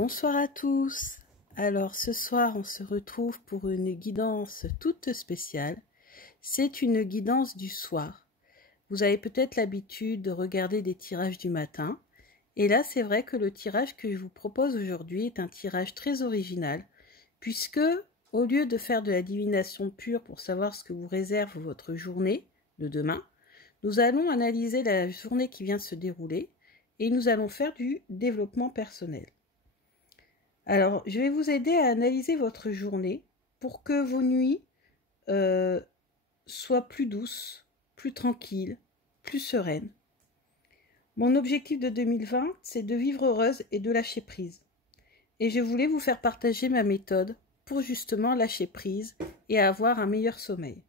Bonsoir à tous. Alors ce soir on se retrouve pour une guidance toute spéciale. C'est une guidance du soir. Vous avez peut-être l'habitude de regarder des tirages du matin. Et là c'est vrai que le tirage que je vous propose aujourd'hui est un tirage très original. Puisque au lieu de faire de la divination pure pour savoir ce que vous réserve votre journée de demain, nous allons analyser la journée qui vient de se dérouler et nous allons faire du développement personnel. Alors, je vais vous aider à analyser votre journée pour que vos nuits soient plus douces, plus tranquilles, plus sereines. Mon objectif de 2020, c'est de vivre heureuse et de lâcher prise. Et je voulais vous faire partager ma méthode pour justement lâcher prise et avoir un meilleur sommeil.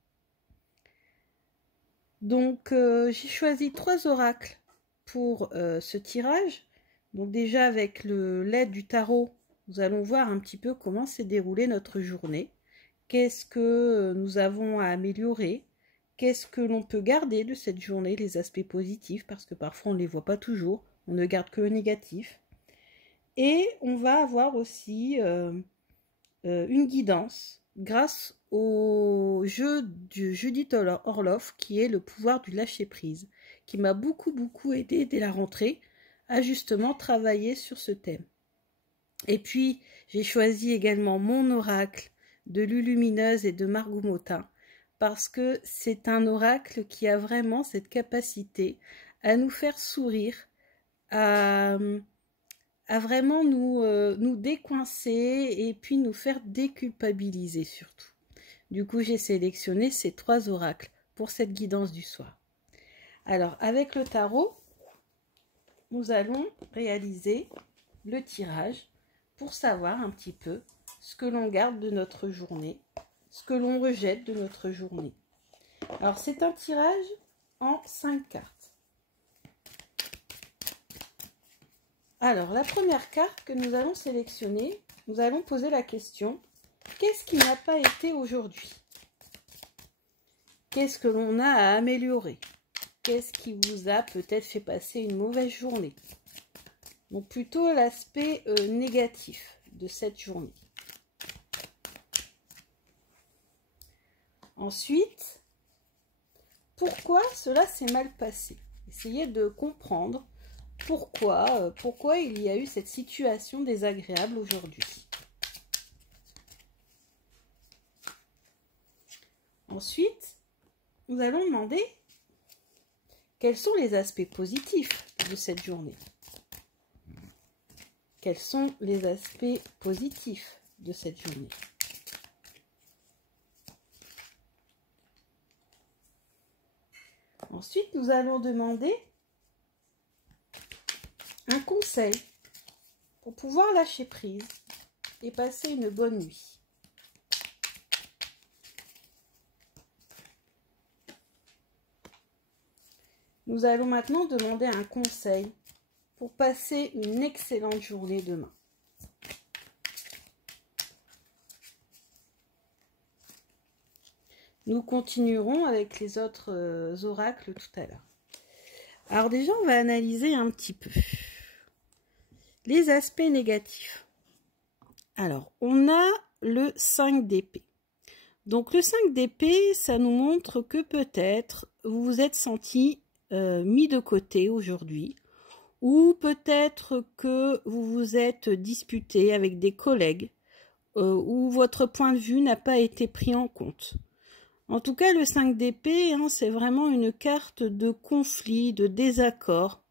Donc, j'ai choisi 3 oracles pour ce tirage. Donc déjà, avec l'aide du tarot, nous allons voir un petit peu comment s'est déroulée notre journée. Qu'est-ce que nous avons à améliorer? Qu'est-ce que l'on peut garder de cette journée? Les aspects positifs, parce que parfois on ne les voit pas toujours. On ne garde que le négatif. Et on va avoir aussi une guidance grâce au jeu de Judith Orloff, qui est le pouvoir du lâcher-prise, qui m'a beaucoup aidé dès la rentrée à justement travailler sur ce thème. Et puis, j'ai choisi également mon oracle de Lulumineuse et de Margot Motin, parce que c'est un oracle qui a vraiment cette capacité à nous faire sourire, à vraiment nous décoincer et puis nous faire déculpabiliser surtout. Du coup, j'ai sélectionné ces 3 oracles pour cette guidance du soir. Alors, avec le tarot, nous allons réaliser le tirage pour savoir un petit peu ce que l'on garde de notre journée, ce que l'on rejette de notre journée. Alors, c'est un tirage en 5 cartes. Alors, la première carte que nous allons sélectionner, nous allons poser la question: qu'est-ce qui n'a pas été aujourd'hui? Qu'est-ce que l'on a à améliorer? Qu'est-ce qui vous a peut-être fait passer une mauvaise journée? Donc plutôt l'aspect négatif de cette journée. Ensuite, pourquoi cela s'est mal passé? Essayez de comprendre pourquoi il y a eu cette situation désagréable aujourd'hui. Ensuite, nous allons demander quels sont les aspects positifs de cette journée. Quels sont les aspects positifs de cette journée? Ensuite, nous allons demander un conseil pour pouvoir lâcher prise et passer une bonne nuit. Nous allons maintenant demander un conseil pour passer une excellente journée demain. Nous continuerons avec les autres oracles tout à l'heure. Alors déjà, on va analyser un petit peu les aspects négatifs. Alors, on a le 5 d'épée. Donc le 5 d'épée, ça nous montre que peut-être vous vous êtes senti mis de côté aujourd'hui, ou peut-être que vous vous êtes disputé avec des collègues, où votre point de vue n'a pas été pris en compte. En tout cas, le 5 d'épée, c'est vraiment une carte de conflit, de désaccord,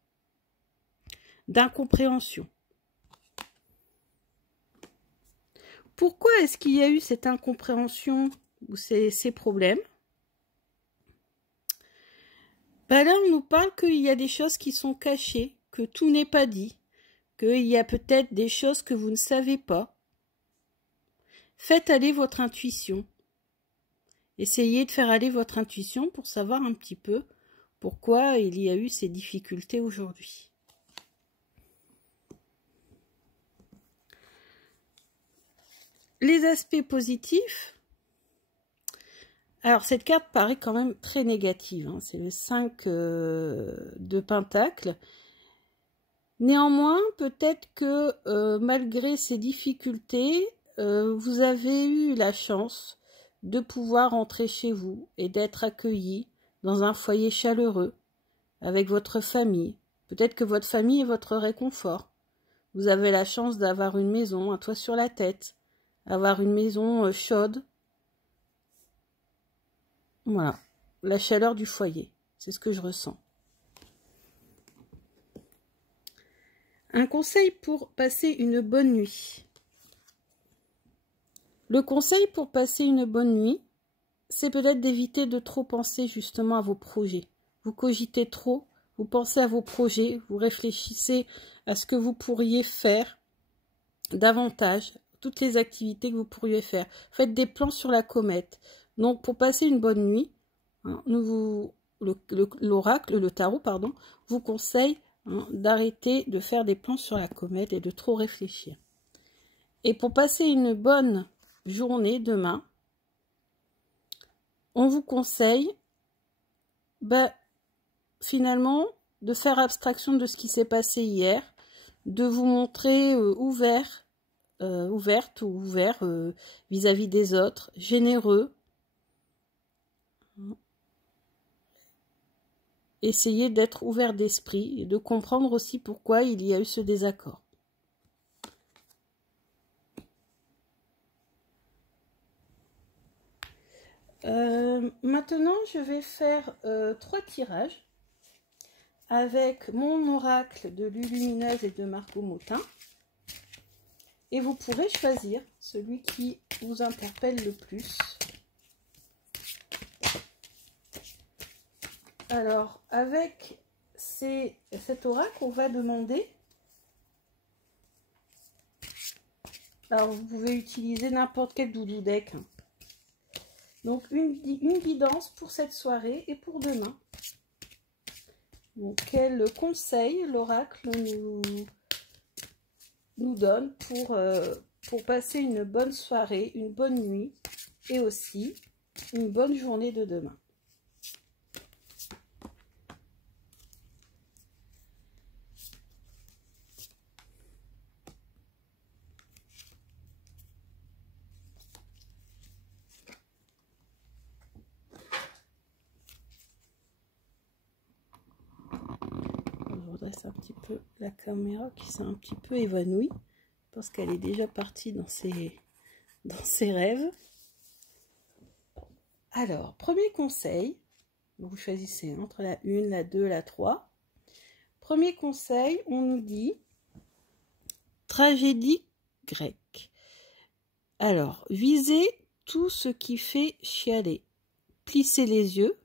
d'incompréhension. Pourquoi est-ce qu'il y a eu cette incompréhension ou ces problèmes? Là, on nous parle qu'il y a des choses qui sont cachées, que tout n'est pas dit, qu'il y a peut-être des choses que vous ne savez pas. Faites aller votre intuition. Essayez de faire aller votre intuition pour savoir un petit peu pourquoi il y a eu ces difficultés aujourd'hui. Les aspects positifs. Alors, cette carte paraît quand même très négative. C'est le 5 de Pentacle. Néanmoins, peut-être que malgré ces difficultés, vous avez eu la chance de pouvoir rentrer chez vous et d'être accueilli dans un foyer chaleureux avec votre famille. Peut-être que votre famille est votre réconfort. Vous avez la chance d'avoir une maison, un toit sur la tête, avoir une maison chaude. Voilà, la chaleur du foyer, c'est ce que je ressens. Un conseil pour passer une bonne nuit. Le conseil pour passer une bonne nuit, c'est peut-être d'éviter de trop penser justement à vos projets. Vous cogitez trop, vous pensez à vos projets, vous réfléchissez à ce que vous pourriez faire davantage, toutes les activités que vous pourriez faire. Faites des plans sur la comète. Donc pour passer une bonne nuit, hein, l'oracle, le tarot, pardon, vous conseille d'arrêter de faire des plans sur la comète et de trop réfléchir. Et pour passer une bonne journée demain, on vous conseille finalement de faire abstraction de ce qui s'est passé hier, de vous montrer ouverte ou ouvert vis-à-vis des autres, généreux. Essayez d'être ouvert d'esprit et de comprendre aussi pourquoi il y a eu ce désaccord. Maintenant, je vais faire 3 tirages avec mon oracle de Lulumineuse et de Margot Motin. Et vous pourrez choisir celui qui vous interpelle le plus. Alors, avec cet oracle, on va demander... Alors, vous pouvez utiliser n'importe quel doudou deck. Donc, une guidance pour cette soirée et pour demain. Donc, quel conseil l'oracle nous donne pour passer une bonne soirée, une bonne nuit et aussi une bonne journée de demain. Je redresse un petit peu la caméra qui s'est un petit peu évanouie parce qu'elle est déjà partie dans ses rêves. Alors, premier conseil, vous choisissez entre la 1, la 2, la 3. Premier conseil, on nous dit tragédie grecque. Alors, visez tout ce qui fait chialer. Plissez les yeux,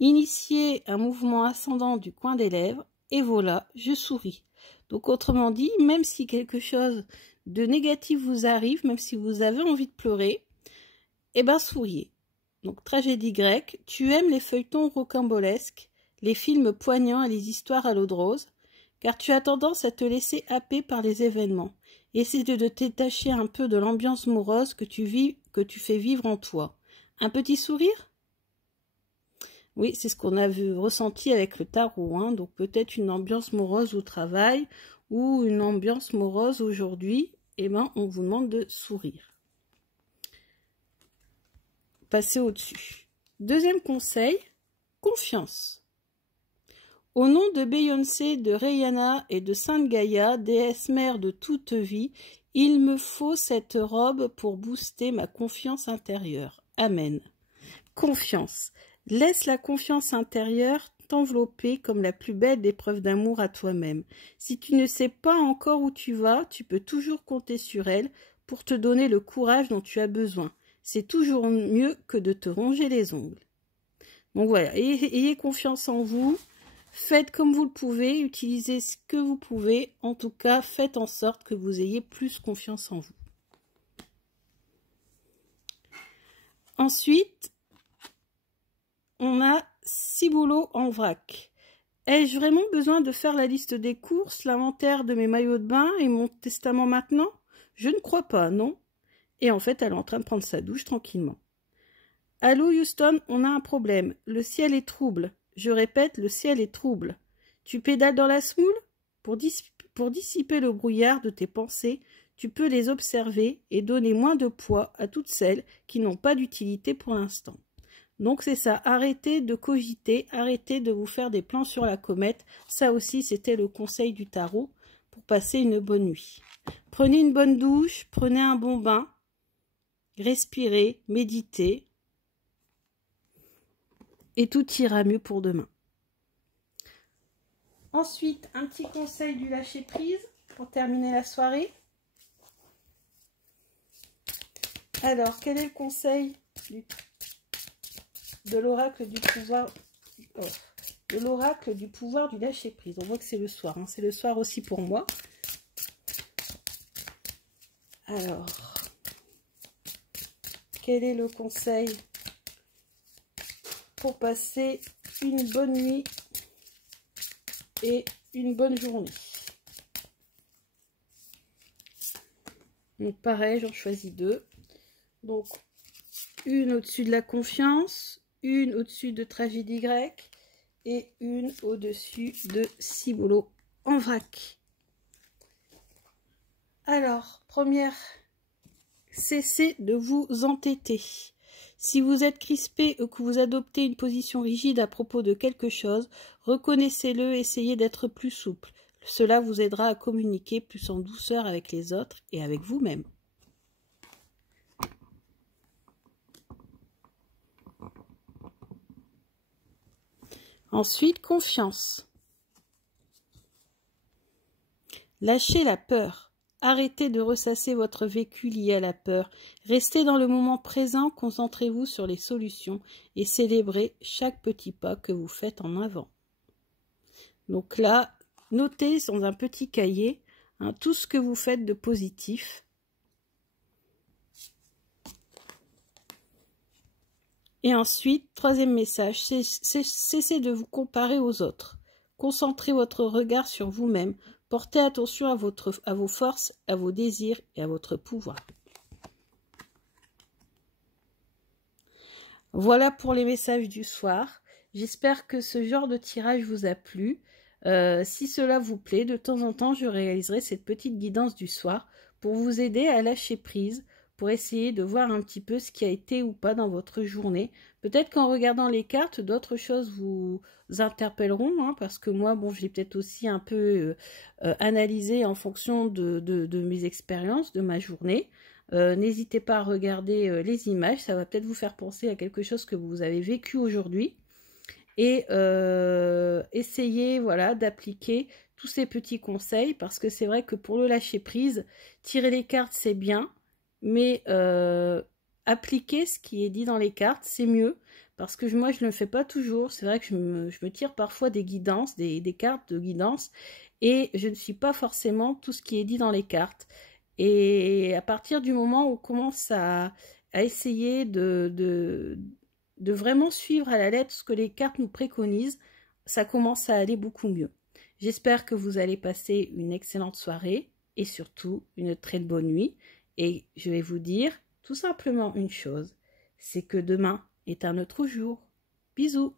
initiez un mouvement ascendant du coin des lèvres et voilà, je souris. Donc, autrement dit, même si quelque chose de négatif vous arrive, même si vous avez envie de pleurer, eh ben souriez. Donc, tragédie grecque, tu aimes les feuilletons rocambolesques, les films poignants et les histoires à l'eau de rose, car tu as tendance à te laisser happer par les événements. Essaie de te détacher un peu de l'ambiance morose que tu fais vivre en toi. Un petit sourire? Oui, c'est ce qu'on a ressenti avec le tarot, hein. Donc peut-être une ambiance morose au travail ou une ambiance morose aujourd'hui. Eh ben, on vous demande de sourire. Passez au-dessus. Deuxième conseil, confiance. Au nom de Beyoncé, de Rihanna et de Sainte Gaïa, déesse mère de toute vie, il me faut cette robe pour booster ma confiance intérieure. Amen. Confiance. Laisse la confiance intérieure t'envelopper comme la plus belle des preuves d'amour à toi-même. Si tu ne sais pas encore où tu vas, tu peux toujours compter sur elle pour te donner le courage dont tu as besoin. C'est toujours mieux que de te ronger les ongles. Donc voilà, ayez confiance en vous. Faites comme vous le pouvez, utilisez ce que vous pouvez. En tout cas, faites en sorte que vous ayez plus confiance en vous. Ensuite, on a ciboulot en vrac. Ai-je vraiment besoin de faire la liste des courses, l'inventaire de mes maillots de bain et mon testament maintenant? Je ne crois pas, non. Et en fait, elle est en train de prendre sa douche tranquillement. Allô Houston, on a un problème. Le ciel est trouble. Je répète, le ciel est trouble. Tu pédales dans la semoule? Pour dissiper le brouillard de tes pensées, tu peux les observer et donner moins de poids à toutes celles qui n'ont pas d'utilité pour l'instant. Donc c'est ça, arrêtez de cogiter, arrêtez de vous faire des plans sur la comète. Ça aussi, c'était le conseil du tarot pour passer une bonne nuit. Prenez une bonne douche, prenez un bon bain, respirez, méditez et tout ira mieux pour demain. Ensuite, un petit conseil du lâcher-prise pour terminer la soirée. Alors, quel est le conseil de l'oracle du pouvoir du lâcher-prise? On voit que c'est le soir, hein. C'est le soir aussi pour moi. Alors, quel est le conseil pour passer une bonne nuit et une bonne journée? Donc pareil, j'en choisis deux. Donc une au-dessus de la confiance, une au-dessus de tragédie grecque et une au-dessus de ciboulot en vrac. Alors, première, cessez de vous entêter. Si vous êtes crispé ou que vous adoptez une position rigide à propos de quelque chose, reconnaissez-le, essayez d'être plus souple. Cela vous aidera à communiquer plus en douceur avec les autres et avec vous-même. Ensuite, confiance. Lâchez la peur. Arrêtez de ressasser votre vécu lié à la peur. Restez dans le moment présent, concentrez-vous sur les solutions et célébrez chaque petit pas que vous faites en avant. Donc là, notez dans un petit cahier tout ce que vous faites de positif. Et ensuite, troisième message, cessez de vous comparer aux autres. Concentrez votre regard sur vous-même. Portez attention à vos forces, à vos désirs et à votre pouvoir. Voilà pour les messages du soir. J'espère que ce genre de tirage vous a plu. Si cela vous plaît, de temps en temps, je réaliserai cette petite guidance du soir pour vous aider à lâcher prise, pour essayer de voir un petit peu ce qui a été ou pas dans votre journée. Peut-être qu'en regardant les cartes, d'autres choses vous interpelleront, hein, parce que moi, bon, je l'ai peut-être aussi un peu analysé en fonction de mes expériences, de ma journée. N'hésitez pas à regarder les images, ça va peut-être vous faire penser à quelque chose que vous avez vécu aujourd'hui. Et essayez voilà, d'appliquer tous ces petits conseils, parce que c'est vrai que pour le lâcher prise, tirer les cartes c'est bien, mais appliquer ce qui est dit dans les cartes c'est mieux, parce que moi je ne le fais pas toujours. C'est vrai que je me tire parfois des guidances, des cartes de guidance, et je ne suis pas forcément tout ce qui est dit dans les cartes. Et à partir du moment où on commence à essayer de vraiment suivre à la lettre ce que les cartes nous préconisent, ça commence à aller beaucoup mieux. J'espère que vous allez passer une excellente soirée et surtout une très bonne nuit. Et je vais vous dire tout simplement une chose, c'est que demain est un autre jour. Bisous!